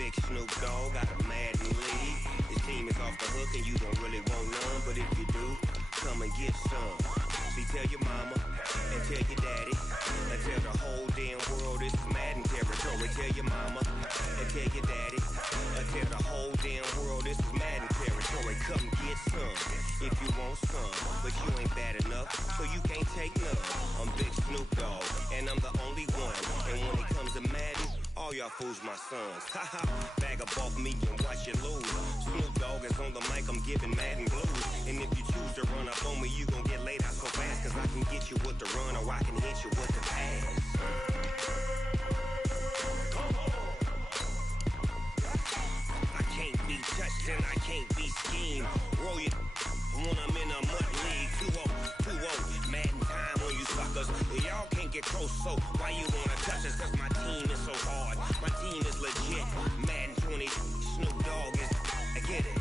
Big Snoop Dogg got a Madden league. His team is off the hook and you don't really want none, but if you do, come and get some. See, tell your mama and tell your daddy and tell the whole damn world this is Madden territory. Tell your mama and tell your daddy and tell the whole damn world this is Madden territory. Come get some if you want some, but you ain't bad enough, so you can't take none. I'm Big Snoop Dogg, and I'm the only one. And when it comes to Madden, all y'all fools my sons. Haha, bag up off me and watch you lose. Snoop Dogg is on the mic, I'm giving Madden blues. And if you choose to run up on me, you gon' get laid out so fast, cause I can get you with the run or I can hit you with the pass. I can't be touched and I can't be schemed. Roll you when I'm in a mud league. 2-0, Madden time on you suckers. Y'all can't get close, so why you wanna touch us? Cause my team is so hard, my team is legit. Madden 20, Snoop Dogg is, I get it.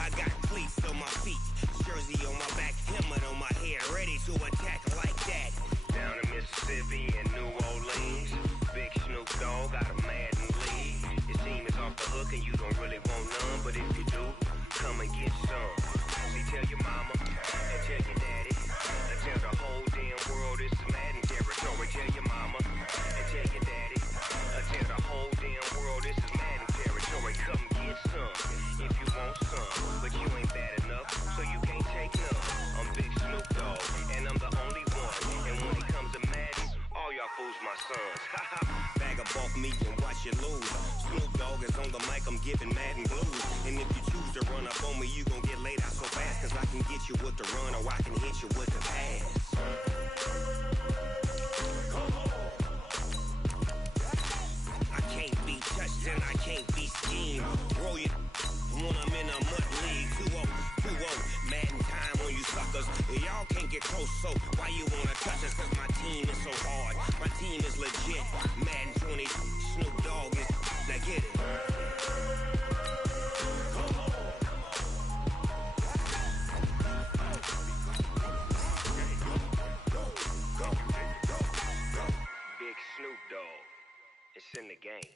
I got cleats on my feet, jersey on my back, helmet on my head, ready to attack like that. Down in Mississippi and New Orleans, Big Snoop Dogg got a Madden league. Your team is off the hook and you don't really want none, but if you do, come and get some. See, tell your mama and tell your daddy and tell the whole damn world this is Madden territory. Tell your mama and tell your daddy and tell the whole damn world this is Madden territory. Come get some if you want some, but you ain't bad enough, so you can't take none. I'm Big Snoop Dogg, and I'm the only one. And when it comes to Madden, all y'all fools my sons. Haha, bag up off me and watch you lose. Snoop Dogg is on the mic, I'm giving Madden blues. And if you choose to run up on me, you gon' get laid out so fast, cause I can get you with the run or I can hit you with the pass. I can't be touched and I can't be schemed. Roll you when I'm in a mud league. 2-0, Madden time on you suckers. Y'all can't get close, so why you wanna touch us? Cause my team is so hard, my team is legit. Madden 20, Snoop Dogg is, now get it. Big Snoop Dogg, it's in the game.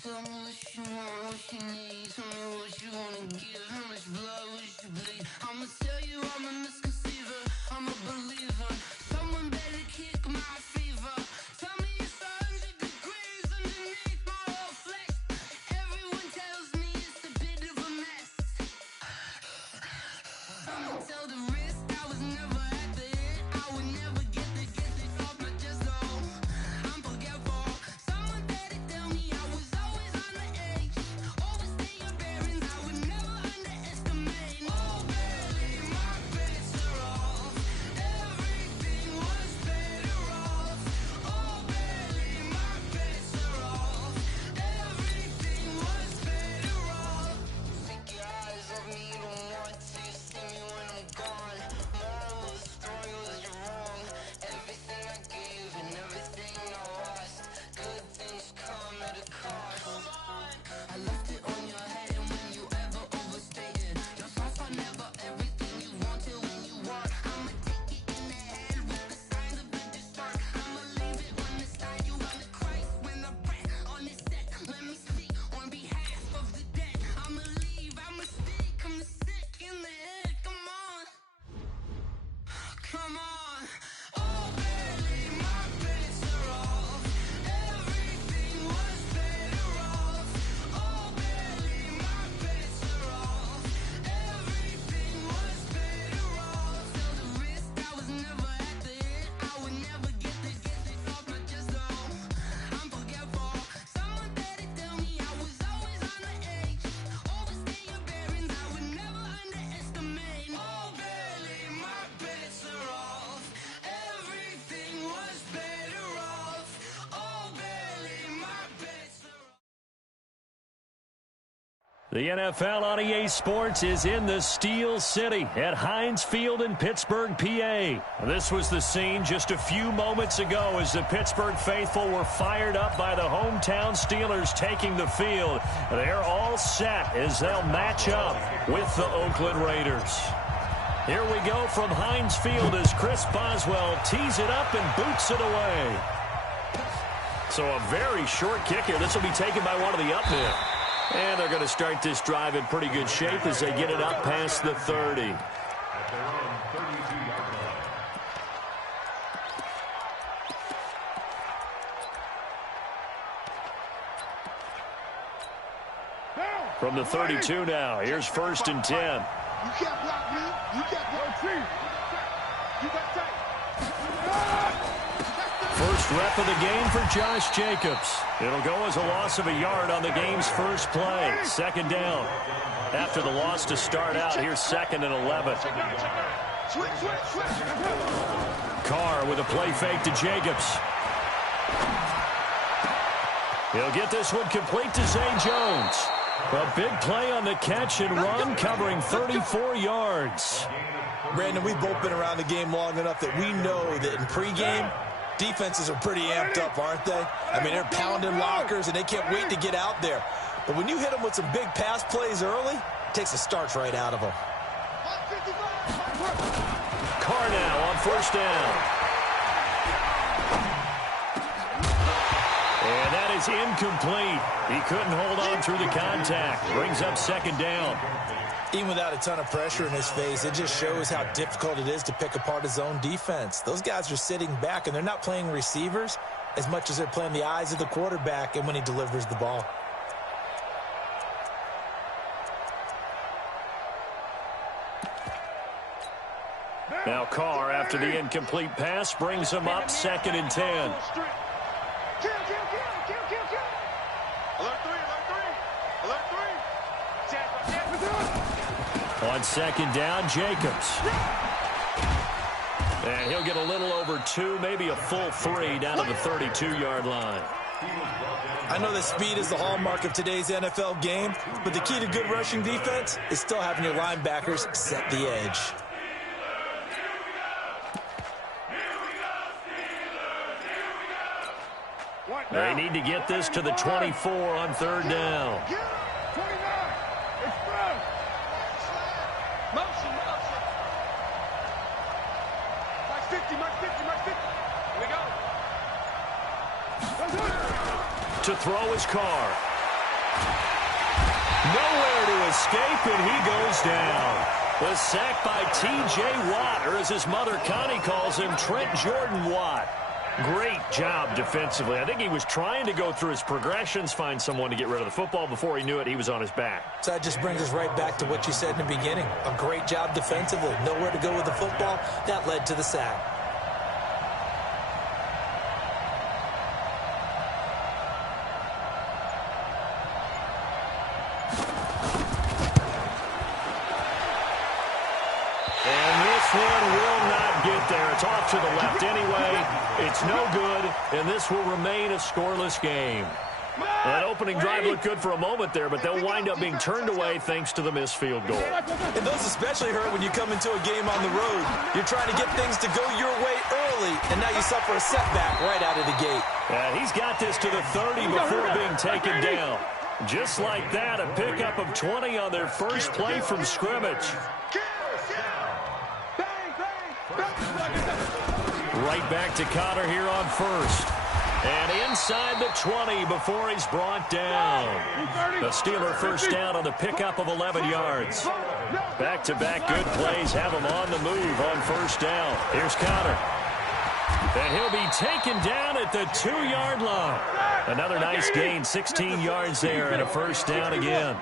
Tell me what you want, what you need. Tell me what you wanna give. How much blood would you bleed? I'ma tell you I'm a misconceiver, I'm a believer. Someone better kick my fever. Tell me it's 100 degrees underneath my whole flesh. Everyone tells me it's a bit of a mess. I'ma tell the risk I was never at the hit. I would never get it off my chest though. I'm forgetful. Someone better tell me I was always on the edge. Overstay your bearings, I would never underestimate. Oh baby, my bets are off. Everything was better off. Oh baby, my bets are off. Everything was better off. Take your eyes off me, you don't want to see me when I'm gone. Moral of the story was you're wrong. Everything I gave and everything I lost. Good things come at a cost. I left it on your head, and when you ever overstated, your thoughts are never everything you wanted when you want. I'ma take it in the head with the signs of a distort. I'ma leave it on the side. You run the Christ when I breath on this set. Let me speak on behalf of the dead. I'ma leave, I'ma speak. I'm sick in the head. Come on, come on. Oh baby, my bets are off. Everything was better off. Oh baby, my bets are off. Everything was better off. Tell the risk I was never at the hit. I would never get it off my chest though. I'm forgetful. Someone better tell me I was always on the edge. Overstay your bearings, I would never underestimate. Oh baby, my bets are off. Everything was better off. Oh baby, my bets are off. The NFL on EA Sports is in the Steel City at Heinz Field in Pittsburgh, PA. This was the scene just a few moments ago as the Pittsburgh faithful were fired up by the hometown Steelers taking the field. They're all set as they'll match up with the Oakland Raiders. Here we go from Heinz Field as Chris Boswell tees it up and boots it away. So a very short kick here. This will be taken by one of the up men. And they're going to start this drive in pretty good shape as they get it up past the 30. From the 32 now, here's 1st and 10. You can't block me. You can't block me. You got tight. First rep of the game for Josh Jacobs. It'll go as a loss of a yard on the game's first play. 2nd down. After the loss to start out, here's 2nd and 11. Carr with a play fake to Jacobs. He'll get this one complete to Zay Jones. A big play on the catch and run, covering 34 yards. Brandon, we've both been around the game long enough that we know that in pregame, defenses are pretty amped up, aren't they? I mean, they're pounding lockers, and they can't wait to get out there. But when you hit them with some big pass plays early, it takes the starch right out of them. Carr now on 1st down. And that is incomplete. He couldn't hold on through the contact. Brings up 2nd down. Even without a ton of pressure in his face, it just shows how difficult it is to pick apart his own defense. Those guys are sitting back, and they're not playing receivers as much as they're playing the eyes of the quarterback and when he delivers the ball. Now Carr, after the incomplete pass, brings him up 2nd and 10. Kill. Alert 3. On 2nd down, Jacobs. And he'll get a little over 2, maybe a full 3 down to the 32-yard line. I know that speed is the hallmark of today's NFL game, but the key to good rushing defense is still having your linebackers set the edge. They need to get this to the 24 on 3rd down. 29. Express. Motion. Max 50. Here we go. To throw his Carr. Nowhere to escape, and he goes down. The sack by T.J. Watt, or as his mother Connie calls him, Trent Jordan Watt. Great job defensively. I think he was trying to go through his progressions, find someone to get rid of the football. Before he knew it, he was on his back. So that just brings us right back to what you said in the beginning. A great job defensively. Nowhere to go with the football. That led to the sack. And this one will not get there. It's off to the left anyway. It's no good, and this will remain a scoreless game. That opening drive looked good for a moment there, but they'll wind up being turned away thanks to the missed field goal. And those especially hurt when you come into a game on the road. You're trying to get things to go your way early, and now you suffer a setback right out of the gate. He's got this to the 30 before being taken down. Just like that, a pickup of 20 on their first play from scrimmage. Right back to Conner here on 1st. And inside the 20 before he's brought down. The Steeler first down on the pickup of 11 yards. Back-to-back good plays have him on the move on 1st down. Here's Conner. And he'll be taken down at the 2-yard line. Another nice gain, 16 yards there, and a 1st down again.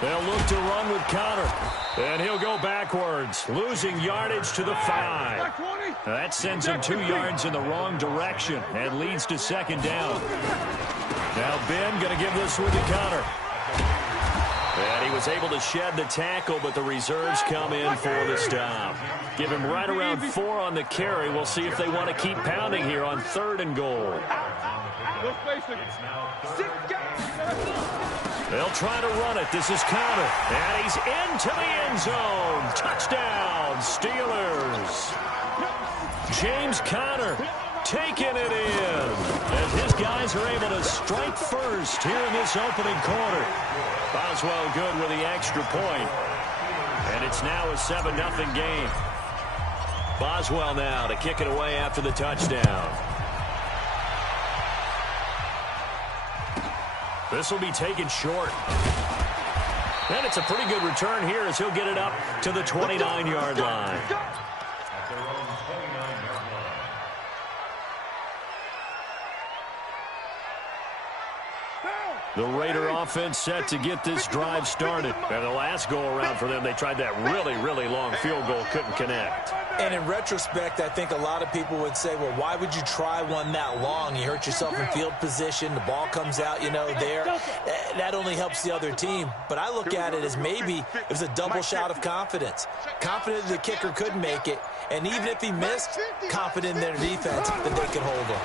They'll look to run with Conner. And he'll go backwards, losing yardage to the 5. That sends him 2 yards in the wrong direction and leads to 2nd down. Now Ben going to give this one to Conner. And he was able to shed the tackle, but the reserves come in for the stop. Give him right around 4 on the carry. We'll see if they want to keep pounding here on 3rd and goal. They'll try to run it. This is Conner. And he's into the end zone. Touchdown, Steelers. James Conner taking it in. As his guys are able to strike first here in this opening quarter. Boswell good with the extra point. And it's now a 7-0 game. Boswell now to kick it away after the touchdown. This will be taken short. And it's a pretty good return here as he'll get it up to the 29-yard line. The Raider offense set to get this drive started. And the last go-around for them, they tried that really, really long field goal, couldn't connect. And in retrospect, I think a lot of people would say, well, why would you try one that long? You hurt yourself in field position. The ball comes out, there. That only helps the other team. But I look at it as maybe it was a double shot of confidence. Confident the kicker could make it. And even if he missed, confident in their defense that they could hold him.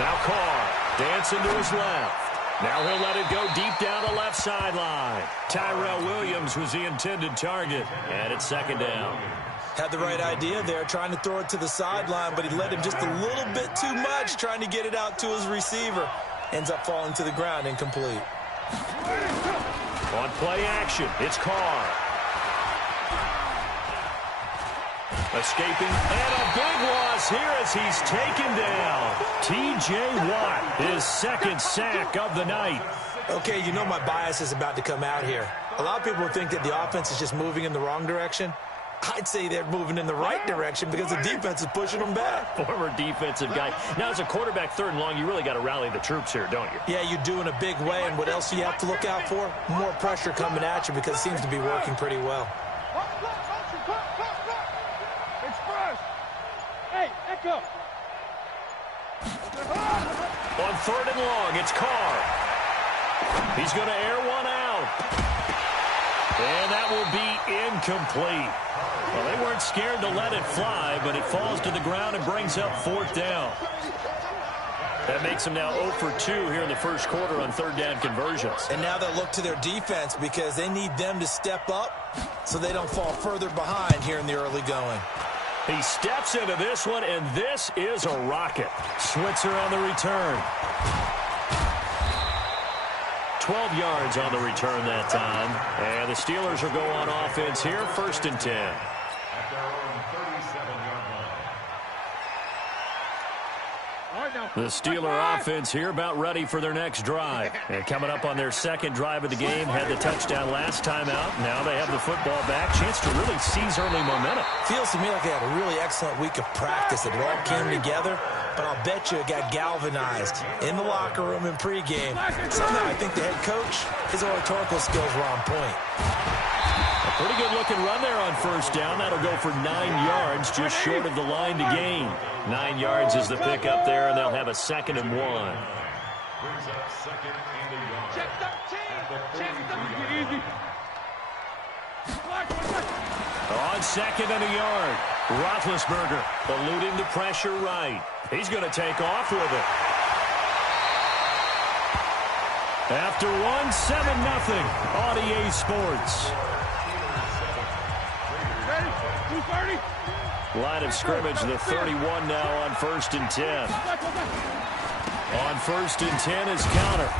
Now Carr dancing to his left. Now he'll let it go deep down the left sideline. Tyrell Williams was the intended target. And it's second down. Had the right idea there, trying to throw it to the sideline, but he led him just a little bit too much, trying to get it out to his receiver. Ends up falling to the ground, incomplete. On play action, it's Carr. Escaping, and a big loss here as he's taken down. T.J. Watt, his second sack of the night. Okay, my bias is about to come out here. A lot of people think that the offense is just moving in the wrong direction. I'd say they're moving in the right direction because the defense is pushing them back. Former defensive guy. Now, as a quarterback, third and long, you really got to rally the troops here, don't you? Yeah, you do in a big way. And what else do you have to look out for? More pressure coming at you because it seems to be working pretty well. On third and long, it's Carr. He's going to air one out. And that will be incomplete. Well, they weren't scared to let it fly, but it falls to the ground and brings up fourth down. That makes them now 0 for 2 here in the first quarter on third down conversions. And now they'll look to their defense because they need them to step up so they don't fall further behind here in the early going. He steps into this one, and this is a rocket. Switzer on the return. 12 yards on the return that time. And the Steelers will go on offense here, 1st and 10. The Steeler offense here about ready for their next drive. And coming up on their second drive of the game, had the touchdown last time out. Now they have the football back. Chance to really seize early momentum. Feels to me like they had a really excellent week of practice. It all came together, but I'll bet you it got galvanized in the locker room in pregame. Somehow I think the head coach, his oratorical skills were on point. A pretty good-looking run there on first down. That'll go for 9 yards, just short of the line to gain. 9 yards is the pick up there, and they'll have a 2nd and 1. Check 13. Check 13. On 2nd and a yard, Roethlisberger eluding the pressure right. He's going to take off with it. After 1-7-0 on EA Sports. Line of scrimmage, the 31 now on 1st and 10. On 1st and 10 is Counter.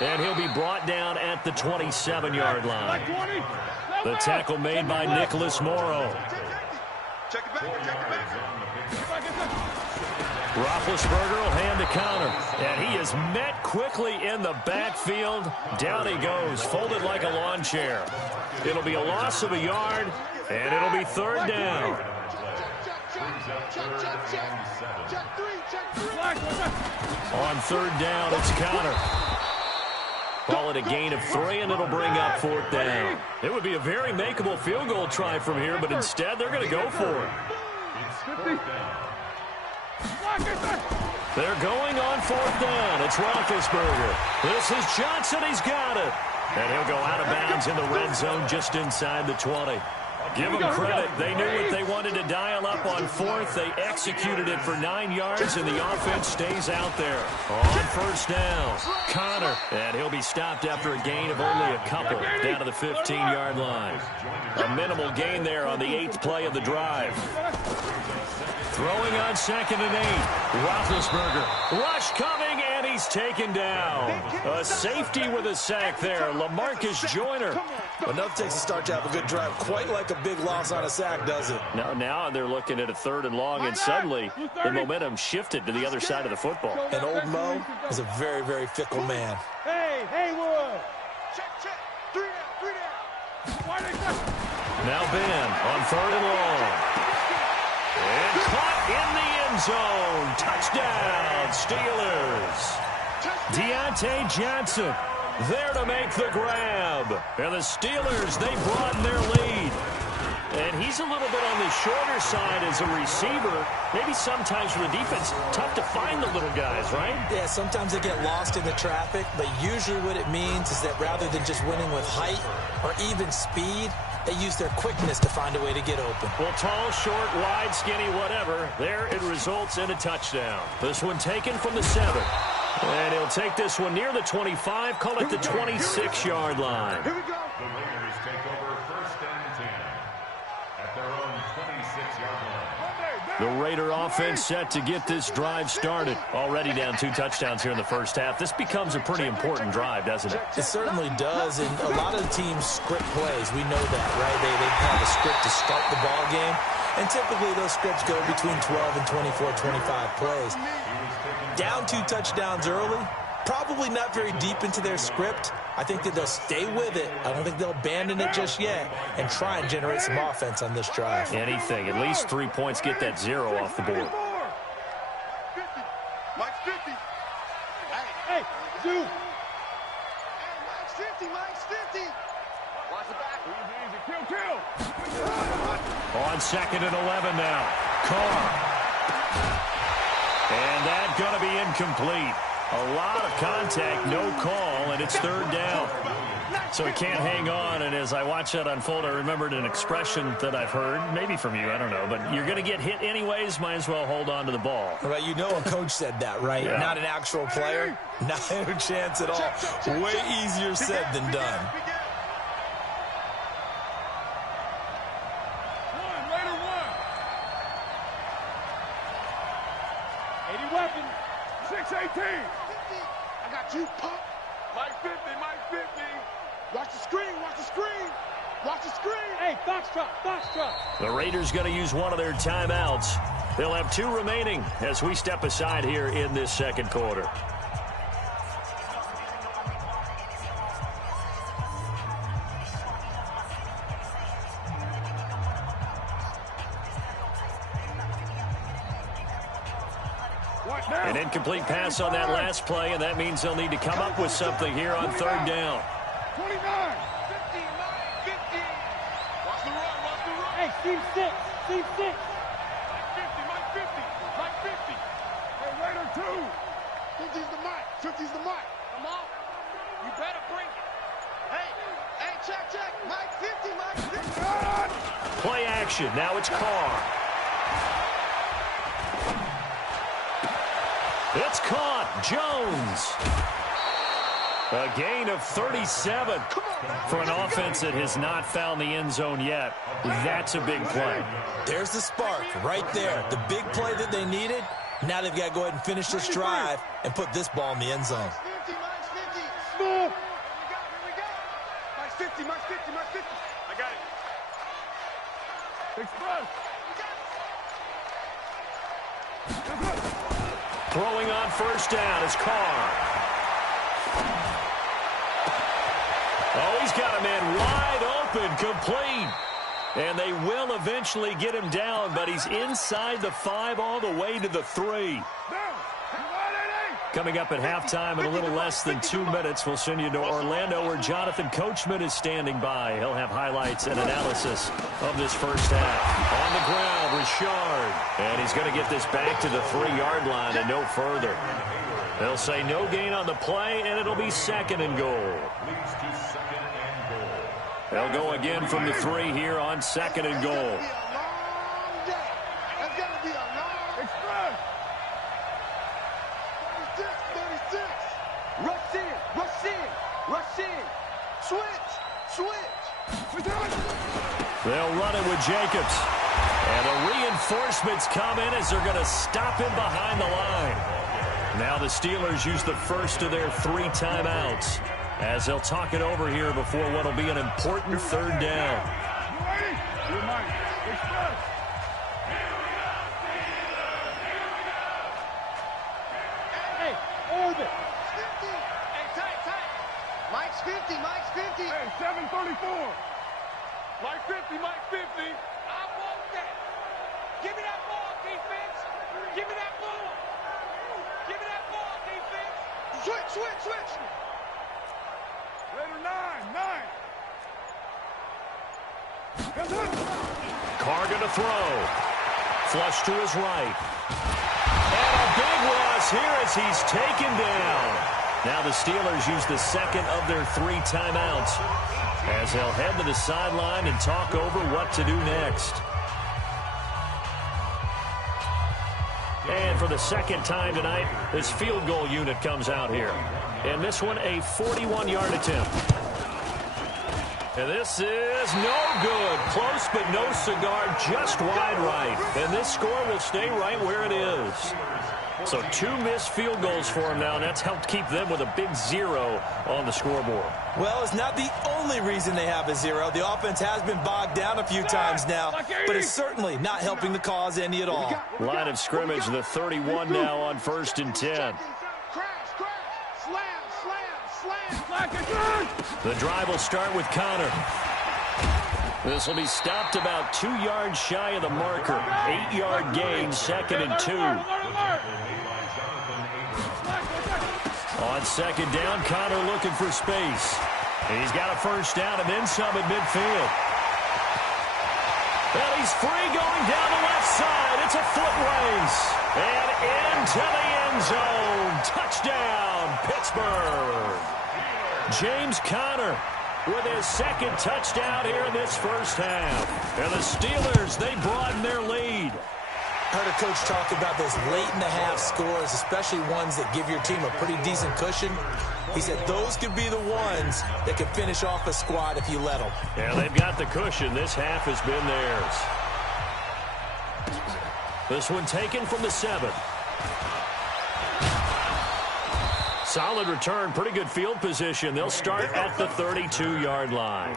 And he'll be brought down at the 27-yard line. The tackle made by Nicholas Morrow. Roethlisberger will hand to Counter. And he is met quickly in the backfield. Down he goes, folded like a lawn chair. It'll be a loss of a yard, and it'll be 3rd down. On 3rd down, it's Counter. Call it a gain of 3, and it'll bring up 4th down. It would be a very makeable field goal try from here, but instead they're going to go for it. They're going on 4th down. It's Roethlisberger. This is Johnson. He's got it. And he'll go out of bounds in the red zone just inside the 20. Give them credit. They knew what they wanted to dial up on 4th. They executed it for 9 yards, and the offense stays out there. On 1st down, Connor. And he'll be stopped after a gain of only a couple down to the 15-yard line. A minimal gain there on the 8th play of the drive. Throwing on 2nd and 8. Roethlisberger. Rush coming, and he he's taken down. A safety with a sack there, LaMarcus Joyner. But nothing takes a start to have a good drive, quite like a big loss on a sack, does it? Now they're looking at a 3rd and long, and suddenly the momentum shifted to the other side of the football. And old Mo is a very, very fickle man. Hey, Haywood. Check. 3 down. Now Ben on 3rd and long. And caught in the end zone. Touchdown, Steelers. Deontay Johnson there to make the grab. And the Steelers, they broaden their lead. And he's a little bit on the shorter side as a receiver. Maybe sometimes for the defense, tough to find the little guys, right? Yeah, sometimes they get lost in the traffic, but usually what it means is that rather than just winning with height or even speed, they use their quickness to find a way to get open. Well, tall, short, wide, skinny, whatever. There it results in a touchdown. This one taken from the 7. And he'll take this one near the 25, call it the 26-yard line. Here we go. The Raiders take over 1st and 10 at their own 26-yard line. The Raider offense set to get this drive started. Already down 2 touchdowns here in the first half. This becomes a pretty important drive, doesn't it? It certainly does, and a lot of the teams script plays. We know that, right? They have a script to start the ball game, and typically those scripts go between 12 and 24, 25 plays. Down 2 touchdowns early, probably not very deep into their script. I think that they'll stay with it. I don't think they'll abandon it just yet and try and generate some offense on this drive. Anything. At least 3 points, get that 0 off the board. 50. Mike's 50. Hey, Zoo. Hey, Mike's 50. Watch the back. Easy. Kill. On 2nd and 11 now. Carr. And that's going to be incomplete. A lot of contact, no call, and it's 3rd down. So he can't hang on, and as I watch that unfold, I remembered an expression that I've heard, maybe from you, I don't know, but you're going to get hit anyways, might as well hold on to the ball. Right, you know a coach said that, right? Yeah. Not an actual player. Not a chance at all. Way easier said than done. Raider 1. 80 weapons. 618. I got you, pump. Mike 50. Watch the screen. Hey, Foxtrot. The Raiders going to use one of their timeouts. They'll have 2 remaining as we step aside here in this 2nd quarter. An incomplete pass on that last play, and that means they'll need to come up with something here on 3rd down. 29. 50. Watch the run. Hey, Steve 6. Mike 50. Hey, Raider 2. 50's the mic. Come on. You better bring it. Hey, check. Mike 50. Play action. Now it's Carr. It's caught. Jones. A gain of 37 for an offense that has not found the end zone yet. That's a big play. There's the spark right there. The big play that they needed. Now they've got to go ahead and finish this drive and put this ball in the end zone. Mike's 50. Smooth. Here we go. Mike's 50. I got it. Express. Throwing on 1st down is Carr. Oh, he's got a man wide open, complete. And they will eventually get him down, but he's inside the 5 all the way to the 3. Coming up at halftime in a little less than 2 minutes, we'll send you to Orlando where Jonathan Coachman is standing by. He'll have highlights and analysis of this first half. On the ground, Richard. And he's going to get this back to the 3-yard line and no further. They'll say no gain on the play, and it'll be 2nd and goal. They'll go again from the 3 here on 2nd and goal. That's got to be a long express. 36. Rush in. Switch. They'll run it with Jacobs. And the reinforcements come in as they're going to stop him behind the line. Now the Steelers use the first of their 3 timeouts as they'll talk it over here before what will be an important third down. Hey, Orbit. 50. Hey, tight. Mike's 50. Mike's 50. Hey, 734. Mike 50. Mike 50. I want that. Give me that ball, defense. Give me that ball. Give me that ball, defense. Switch. Raider 9. Carr going to throw. Flush to his right. And a big loss here as he's taken down. Now the Steelers use the second of their 3 timeouts as they'll head to the sideline and talk over what to do next. And for the second time tonight, this field goal unit comes out here. And this one, a 41-yard attempt. And this is no good. Close, but no cigar, just wide right. And this score will stay right where it is. So 2 missed field goals for them now, and that's helped keep them with a big 0 on the scoreboard. Well, it's not the only reason they have a 0. The offense has been bogged down a few times now, but it's certainly not helping the cause any at all. Line of scrimmage, the 31 now on 1st and 10. The drive will start with Connor. This will be stopped about 2 yards shy of the marker. 8-yard gain, 2nd and 2. On 2nd down, Connor looking for space. And he's got a first down and then some at midfield. And he's free going down the left side. It's a foot race. And into the end zone. Touchdown, Pittsburgh. James Conner with his 2nd touchdown here in this first half. And the Steelers, they broaden their lead. I heard a coach talk about those late-in-the-half scores, especially ones that give your team a pretty decent cushion. He said those could be the ones that could finish off a squad if you let them. Yeah, they've got the cushion. This half has been theirs. This one taken from the 7. Solid return, pretty good field position. They'll start at the 32-yard line.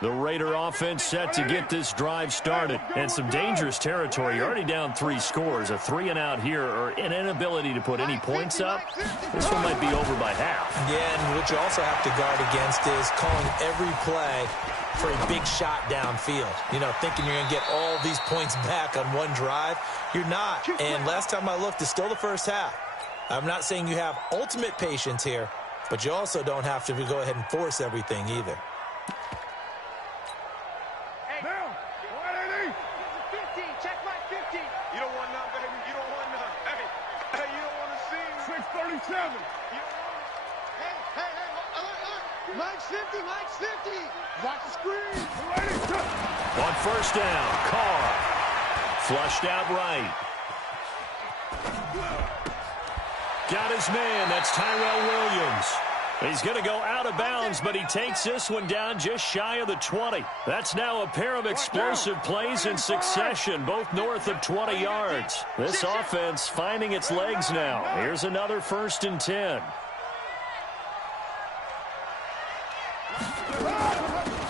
The Raider offense set to get this drive started. And some dangerous territory. You're already down 3 scores. A 3-and-out here or an inability to put any points up. This one might be over by half. Yeah, and what you also have to guard against is calling every play for a big shot downfield. You know, thinking you're going to get all these points back on one drive. You're not. And last time I looked, it's still the first half. I'm not saying you have ultimate patience here, but you also don't have to go ahead and force everything either. Mike's 50, Mike's 50. Watch the screen. On 1st down, Carr. Flushed out right. Got his man. That's Tyrell Williams. He's going to go out of bounds, but he takes this one down just shy of the 20. That's now a pair of explosive plays in succession, both north of 20 yards. This offense finding its legs now. Here's another 1st and 10.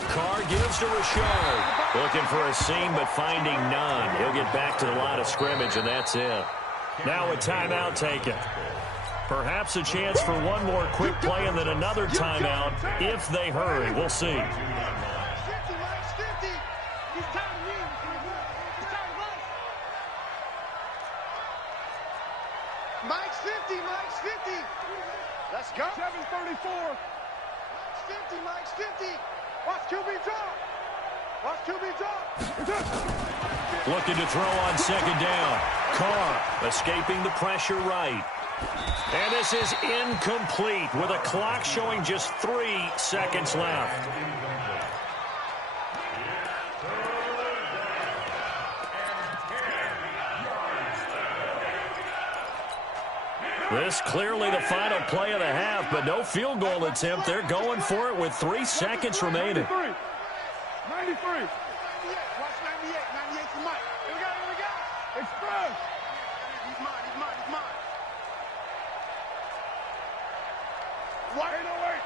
Carr gives to Rashard. Looking for a seam, but finding none. He'll get back to the line of scrimmage, and that's it. Now a timeout taken. Perhaps a chance for one more quick play and then another timeout if they hurry. We'll see. Mike's 50, Mike's 50. Let's go. 734. Mike's 50, Mike's 50. Watch QB drop. Watch QB drop. Looking to throw on 2nd down. Carr escaping the pressure right. And this is incomplete with a clock showing just 3 seconds left. This clearly the final play of the half, but no field goal attempt. They're going for it with 3 seconds remaining. 93. 98. Watch 98. 98's the mic. Here we go. Express. He's mine. He's mine. What? 808.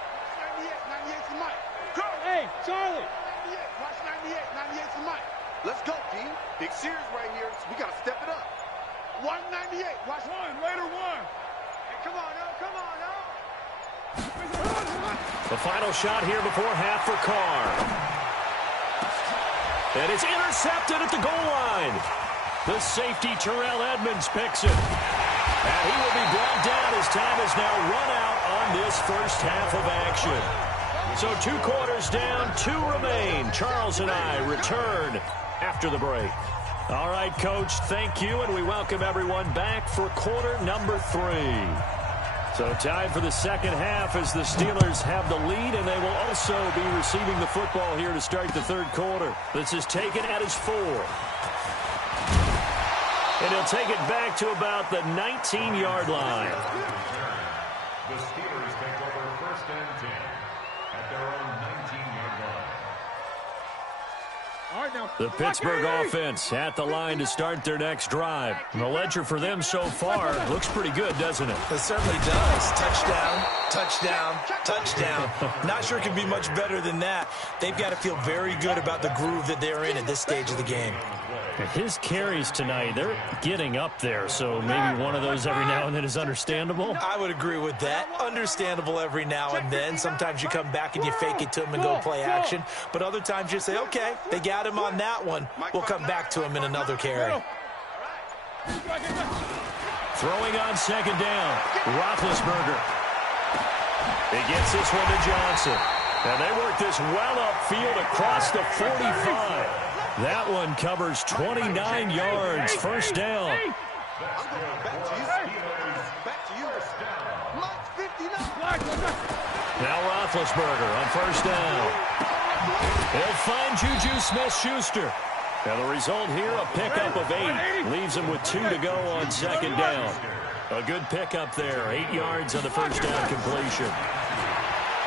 98. 98's the mic. Go. Hey, Charlie. 98. Watch 98. 98's the mic. Let's go, D. Big series right here. So we got to step it up. 198. Watch one. Later one. Hey, come on, no. The final shot here before half for Carr. And it's intercepted at the goal line. The safety, Terrell Edmonds, picks it. And he will be brought down as time has now run out on this first half of action. So 2 quarters down, 2 remain. Charles and I return after the break. All right, Coach, thank you, and we welcome everyone back for quarter number 3. So time for the second half as the Steelers have the lead, and they will also be receiving the football here to start the third quarter. This is taken at his 4. And he'll take it back to about the 19-yard line. The Steelers take over first and 10 at their own 19-yard line. The Pittsburgh offense at the line to start their next drive. The ledger for them so far looks pretty good, doesn't it? It certainly does. Touchdown. Not sure it can be much better than that. They've got to feel very good about the groove that they're in at this stage of the game. His carries tonight, they're getting up there, so maybe one of those every now and then is understandable. I would agree with that. Understandable every now and then. Sometimes you come back and you fake it to him and go play action. But other times you say, okay, they got him on that one. We'll come back to him in another carry. Throwing on second down, Roethlisberger. He gets this one to Johnson. And they work this well upfield across the 45. That one covers 29 yards. First down. I'm going back to you. Mike's 59. Now Roethlisberger on first down. He'll find Juju Smith-Schuster. Now the result here, a pickup of 8. Leaves him with 2 to go on second down. A good pickup there. 8 yards on the first down completion.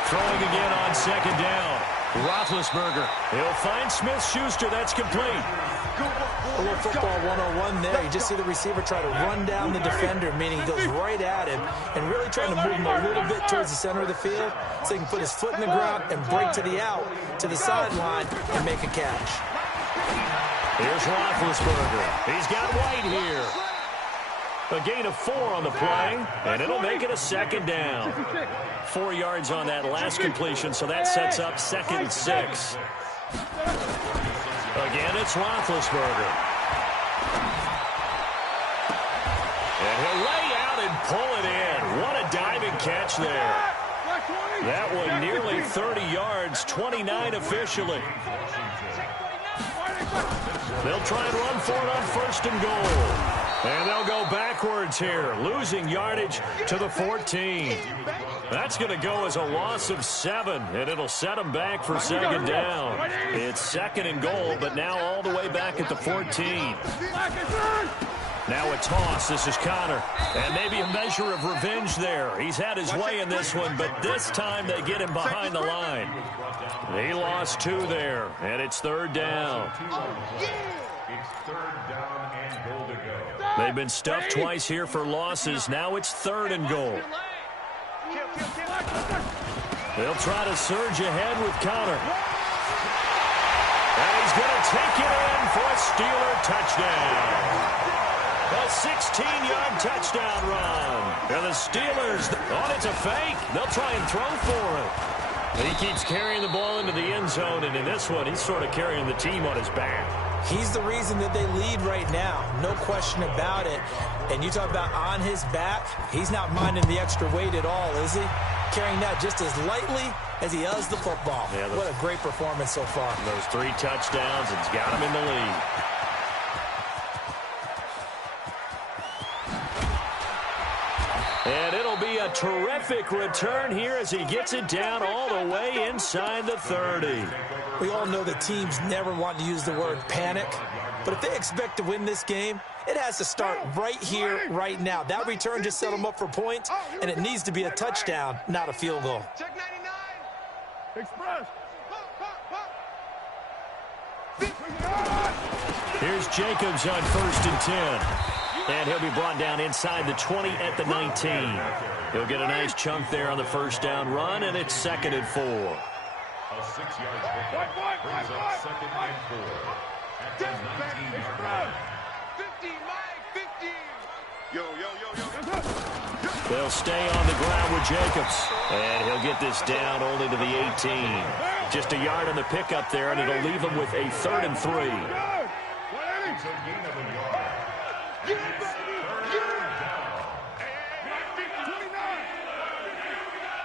Throwing again on second down. Roethlisberger. He'll find Smith-Schuster. That's complete. A little football 101 there. You just see the receiver try to run down the defender, meaning he goes right at him and really trying to move him a little bit towards the center of the field so he can put his foot in the ground and break to the out, to the sideline, and make a catch. Here's Roethlisberger. He's got White here. A gain of 4 on the play, and it'll make it a second down. 4 yards on that last completion, so that sets up second and 6. Again, it's Roethlisberger. And he'll lay out and pull it in. What a diving catch there. That one nearly 30 yards, 29 officially. They'll try and run for it on first and goal. And they'll go backwards here, losing yardage to the 14. That's going to go as a loss of 7, and it'll set them back for second down. It's second and goal, but now all the way back at the 14. Now a toss. This is Connor. And maybe a measure of revenge there. He's had his way in this one, but this time they get him behind the line. He lost 2 there, and it's third down. It's third down and goal to go. They've been stuffed twice here for losses. Now it's third and goal. They'll try to surge ahead with Connor. And he's going to take it in for a Steeler touchdown. A 16-yard touchdown run. And the Steelers, oh, it's a fake. They'll try and throw for it. He keeps carrying the ball into the end zone, and in this one, he's sort of carrying the team on his back. He's the reason that they lead right now. No question about it. And you talk about on his back, he's not minding the extra weight at all, is he? Carrying that just as lightly as he does the football. Yeah, what a great performance so far. Those 3 touchdowns, it's got him in the lead. And it'll be a terrific return here as he gets it down all the way inside the 30. We all know that teams never want to use the word panic, but if they expect to win this game, it has to start right here, right now. That return just set them up for points, and it needs to be a touchdown, not a field goal. Check 99. Express. Here's Jacobs on 1st and 10. And he'll be brought down inside the 20 at the 19. He'll get a nice chunk there on the first down run, and it's 2nd and 4. A 6-yard pickup brings up 2nd and 4 at the 19-yard line. 50, Mike, 50. Yo. They'll stay on the ground with Jacobs. And he'll get this down only to the 18. Just a yard on the pickup there, and it'll leave him with a 3rd and 3. It's a gain of a yard. And it's 3rd down.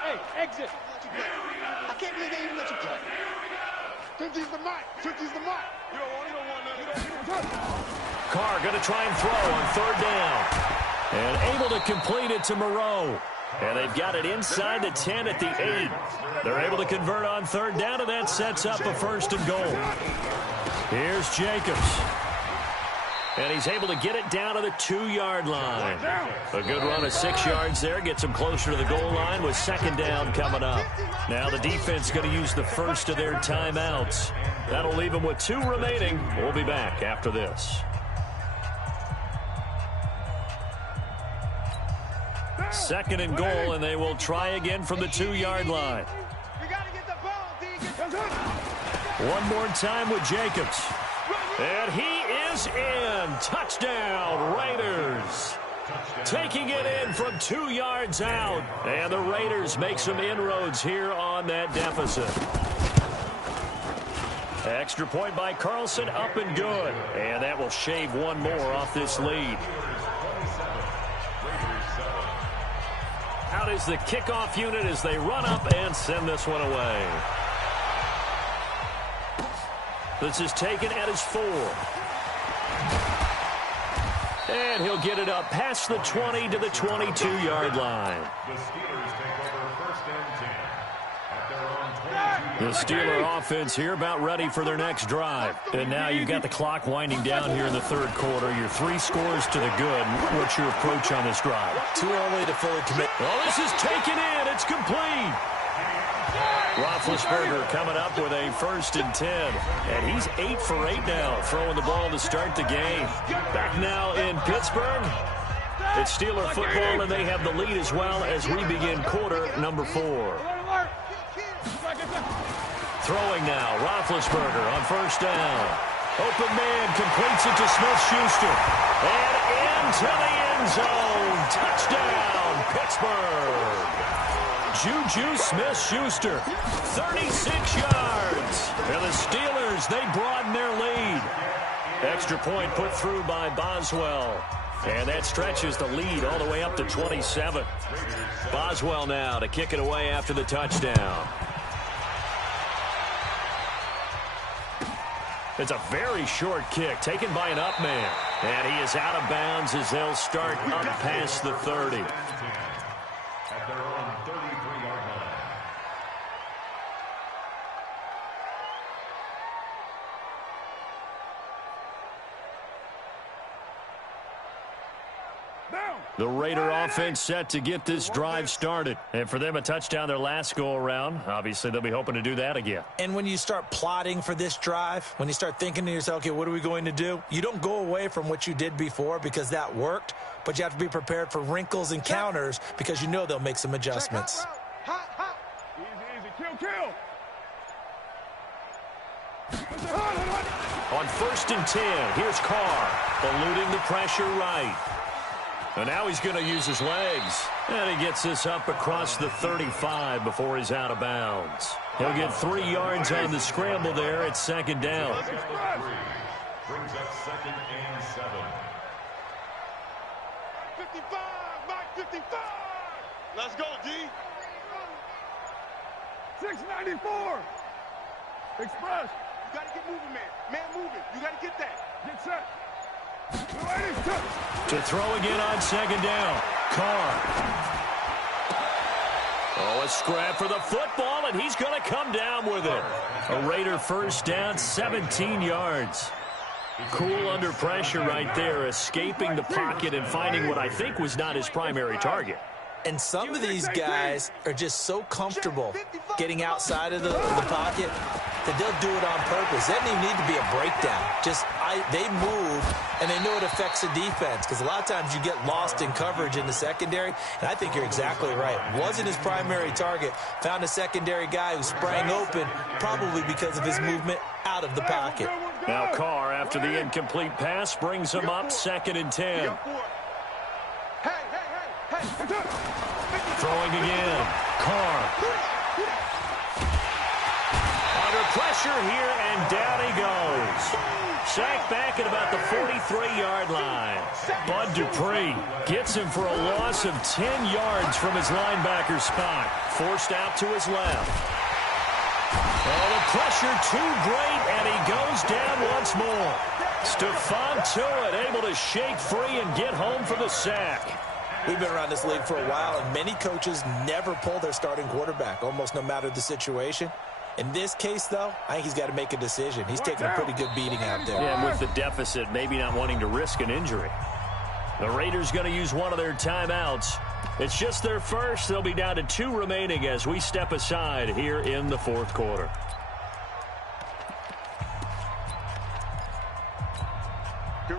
Hey, exit. I can't believe they even let you play. 50's the mic. 50's the mic. You don't want none. Carr going to try and throw on 3rd down. And able to complete it to Moreau. And they've got it inside the 10 at the 8. They're able to convert on 3rd down, and that sets up a 1st and goal. Here's Jacobs. And he's able to get it down to the 2-yard line. A good run of 6 yards there. Gets him closer to the goal line with 2nd down coming up. Now the defense going to use the first of their timeouts. That'll leave them with 2 remaining. We'll be back after this. 2nd and goal, and they will try again from the 2-yard line. We got to get the ball, D. One more time with Jacobs. And he is in. Touchdown, Raiders. Taking it in from 2 yards out. And the Raiders make some inroads here on that deficit. Extra point by Carlson, up and good. And that will shave one more off this lead. Out is the kickoff unit as they run up and send this one away. This is taken at his 4. And he'll get it up past the 20 to the 22-yard line. The Steelers take over 1st and 10 at their own 22. The Steeler offense here about ready for their next drive. And now you've got the clock winding down here in the 3rd quarter. You're 3 scores to the good. What's your approach on this drive? Too early to fully commit. Well, this is taken in. It's complete. Roethlisberger coming up with a 1st and 10. And he's 8 for 8 now, throwing the ball to start the game. Back now in Pittsburgh. It's Steeler football, and they have the lead as well as we begin quarter number 4. Throwing now, Roethlisberger on 1st down. Open man completes it to Smith-Schuster. And into the end zone. Touchdown, Pittsburgh. Juju Smith-Schuster, 36 yards. And the Steelers, they broaden their lead. Extra point put through by Boswell. And that stretches the lead all the way up to 27. Boswell now to kick it away after the touchdown. It's a very short kick taken by an up man. And he is out of bounds as they'll start up past the 30. At their own 33-yard line. The Raider offense set to get this drive started. And for them, a touchdown their last go-around. Obviously, they'll be hoping to do that again. And when you start plotting for this drive, when you start thinking to yourself, okay, what are we going to do? You don't go away from what you did before because that worked, but you have to be prepared for wrinkles and counters because you know they'll make some adjustments. Hot. Easy. Kill. On 1st and 10, here's Carr, eluding the pressure right. And now he's going to use his legs. And he gets this up across the 35 before he's out of bounds. He'll get 3 yards on the scramble there at 2nd down. Brings up 2nd and 7. 55, Mike, 55. Let's go, D. 694. Express. You got to get moving, man. Man moving. You got to get that. Get set. To throw again on 2nd down. Carr. Oh, a scrap for the football, and he's going to come down with it. A Raider 1st down, 17 yards. Cool under pressure right there, escaping the pocket and finding what I think was not his primary target. And some of these guys are just so comfortable getting outside of the pocket that they'll do it on purpose. There doesn't even need to be a breakdown. They move, and they know it affects the defense because a lot of times you get lost in coverage in the secondary, and I think you're exactly right. Wasn't his primary target. Found a secondary guy who sprang open, probably because of his movement out of the pocket. Now Carr, after the incomplete pass, brings him up 2nd and 10. Throwing again. Carr. Under pressure here, and down he goes. Sacked back at about the 43-yard line. Bud Dupree gets him for a loss of 10 yards from his linebacker spot. Forced out to his left. Oh, the pressure too great, and he goes down once more. Stephon Tuitt able to shake free and get home for the sack. We've been around this league for a while, and many coaches never pull their starting quarterback, almost no matter the situation. In this case, though, I think he's got to make a decision. He's taking a pretty good beating out there. Yeah, and with the deficit, maybe not wanting to risk an injury. The Raiders going to use one of their timeouts. It's just their first. They'll be down to 2 remaining as we step aside here in the 4th quarter.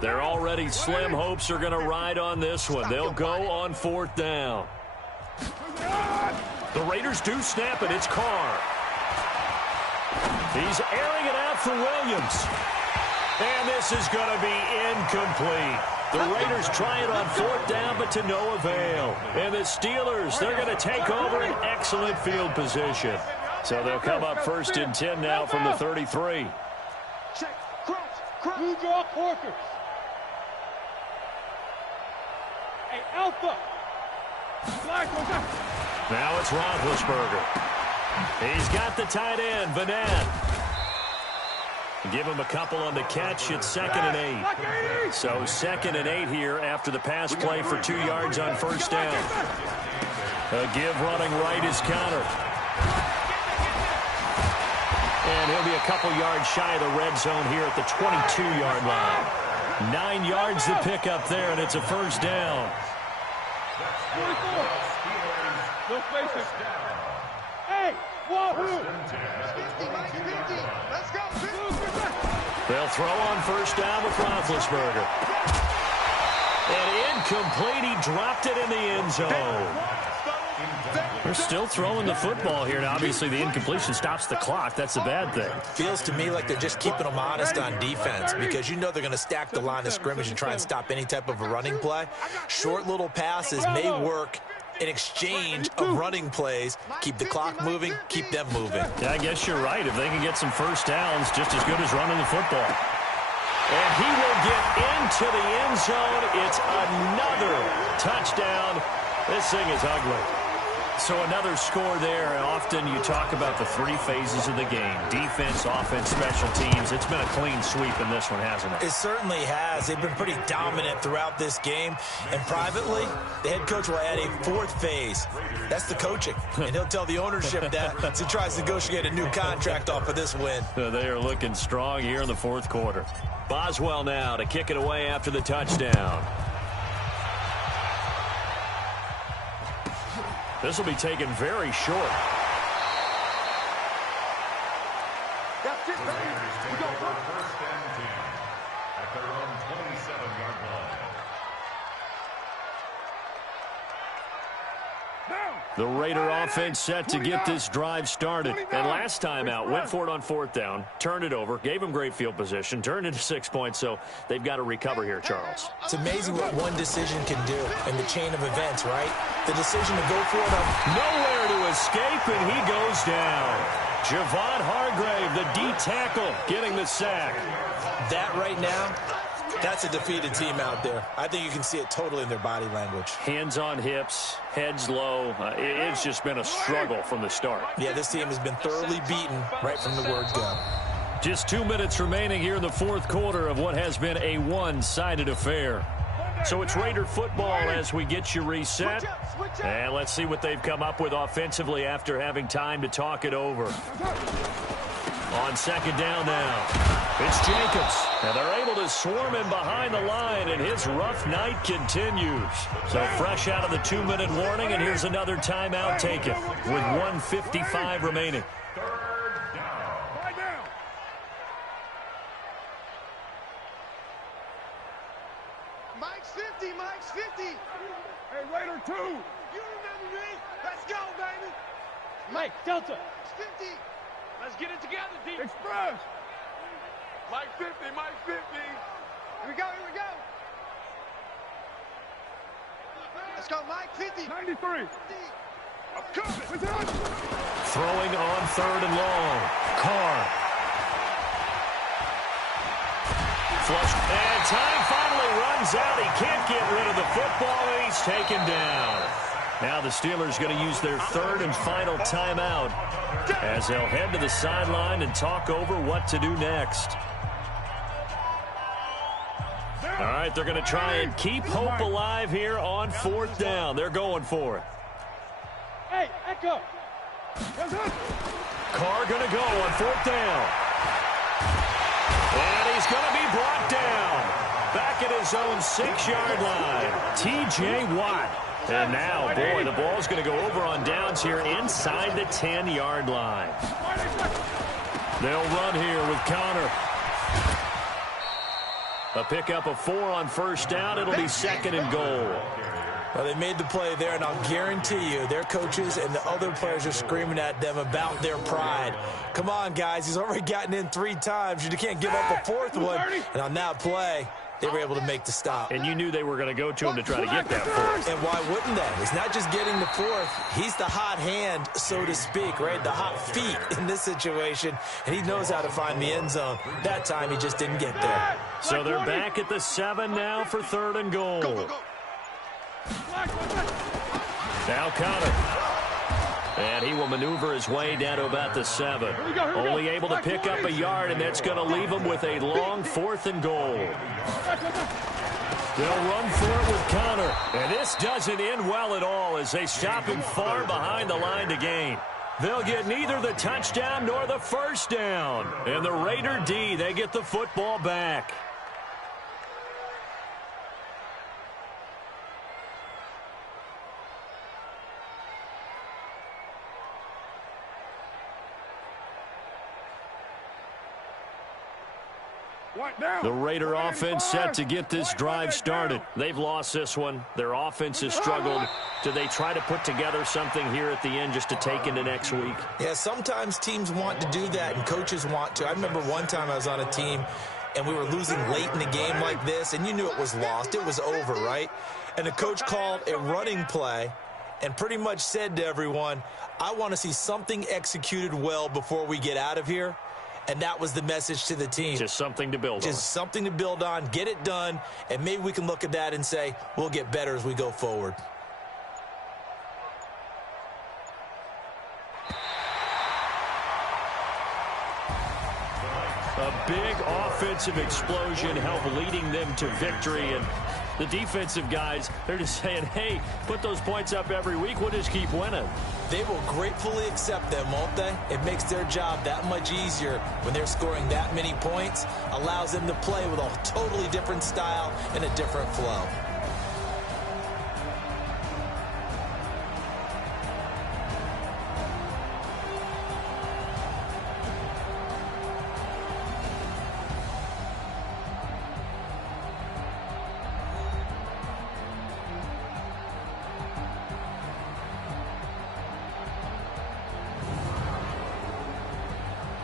Their already slim hopes are going to ride on this one. They'll go on 4th down. The Raiders do snap it. It's Carr. He's airing it out for Williams. And this is going to be incomplete. The Raiders try it on 4th down, but to no avail. And the Steelers, they're going to take over an excellent field position. So they'll come up 1st and 10 now from the 33. Blue draw Corkers. Hey, Alpha. Now it's Roethlisberger. He's got the tight end, Vanette. Give him a couple on the catch. It's 2nd and 8. So 2nd and 8 here after the pass play for 2 yards on 1st down. A give running right is countered. And he'll be a couple yards shy of the red zone here at the 22-yard line. 9 yards to pick up there, and it's a 1st down. 44. No faces. Hey, Wahoo. 50, Mike, 50. Let's go, 50. They'll throw on 1st down with Roethlisberger. And incomplete. He dropped it in the end zone. They're still throwing the football here. Now, obviously, the incompletion stops the clock. That's a bad thing. Feels to me like they're just keeping them honest on defense because you know they're going to stack the line of scrimmage and try and stop any type of a running play. Short little passes may work in exchange of running plays. Keep the clock moving, keep them moving. Yeah, I guess you're right. If they can get some 1st downs, just as good as running the football. And he will get into the end zone. It's another touchdown. This thing is ugly. So another score there, and often you talk about the 3 phases of the game. Defense, offense, special teams. It's been a clean sweep in this one, hasn't it? It certainly has. They've been pretty dominant throughout this game. And privately, the head coach will add a 4th phase. That's the coaching. And he'll tell the ownership that as he tries to negotiate a new contract off of this win. They are looking strong here in the 4th quarter. Boswell now to kick it away after the touchdown. This will be taken very short. That's it, baby. We go 1st and 10 at their own 27-yard line. The Raider offense set to get this drive started. And last time out, went for it on 4th down, turned it over, gave them great field position, turned into 6 points, so they've got to recover here, Charles. It's amazing what one decision can do in the chain of events, right? The decision to go for it on nowhere to escape, and he goes down. Javon Hargrave, the D tackle, getting the sack. That right now, that's a defeated team out there. I think you can see it totally in their body language. Hands on hips, heads low. It's just been a struggle from the start. Yeah, this team has been thoroughly beaten right from the word go. Just 2 minutes remaining here in the 4th quarter of what has been a one-sided affair. So it's Raider football as we get you reset. And let's see what they've come up with offensively after having time to talk it over. On 2nd down now, it's Jacobs. And they're able to swarm him behind the line, and his rough night continues. So fresh out of the 2-minute warning, and here's another timeout taken with 1:55 remaining. 3rd down. You remember me? Let's go, baby. Mike, Delta. 50. Let's get it together, D. Express. Mike 50, Mike 50. Here we go, here we go. Let's go, Mike 50. 93. I'm coming. What's on? Throwing on 3rd and long. Carr. Flush. And time finally runs out. He can't get rid of the football, and he's taken down. Now the Steelers going to use their 3rd and final timeout as they'll head to the sideline and talk over what to do next. All right, they're going to try and keep hope alive here on 4th down. They're going for it. Hey, Echo. Carr going to go on 4th down. And he's going to be brought down. Back at his own 6-yard line. T.J. Watt. And now, boy, the ball's going to go over on downs here inside the 10-yard line. They'll run here with Connor. A pickup of 4 on 1st down. It'll be 2nd and goal. Well, they made the play there, and I'll guarantee you their coaches and the other players are screaming at them about their pride. Come on, guys. He's already gotten in 3 times. You can't give up a 4th one. And on that play, they were able to make the stop. And you knew they were going to go to him to try to get that 4th. And why wouldn't they? It's not just getting the 4th. He's the hot hand, so to speak, right? The hot feet in this situation. And he knows how to find the end zone. That time, he just didn't get there. So they're back at the 7 now for 3rd and goal. Now Connor. And he will maneuver his way down to about the 7. Only able to pick up a yard, and that's going to leave him with a long 4th and goal. They'll run for it with Connor. And this doesn't end well at all as they stop him far behind the line to gain. They'll get neither the touchdown nor the 1st down. And the Raider D, they get the football back. The Raider offense set to get this drive started. They've lost this one. Their offense has struggled. Do they try to put together something here at the end just to take into next week? Yeah, sometimes teams want to do that and coaches want to. I remember one time I was on a team and we were losing late in the game like this, and you knew it was lost. It was over, right? And the coach called a running play and pretty much said to everyone, I want to see something executed well before we get out of here. And that was the message to the team. Just something to build on. Just something to build on, get it done, and maybe we can look at that and say, we'll get better as we go forward. A big offensive explosion helped leading them to victory. And the defensive guys, they're just saying, hey, put those points up every week. We'll just keep winning. They will gratefully accept them, won't they? It makes their job that much easier when they're scoring that many points. Allows them to play with a totally different style and a different flow.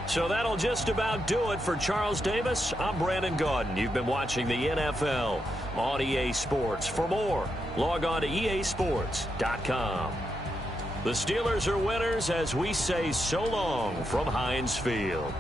So that'll just about do it for Charles Davis. I'm Brandon Gaudin. You've been watching the NFL on EA Sports. For more, log on to easports.com. The Steelers are winners as we say so long from Heinz Field.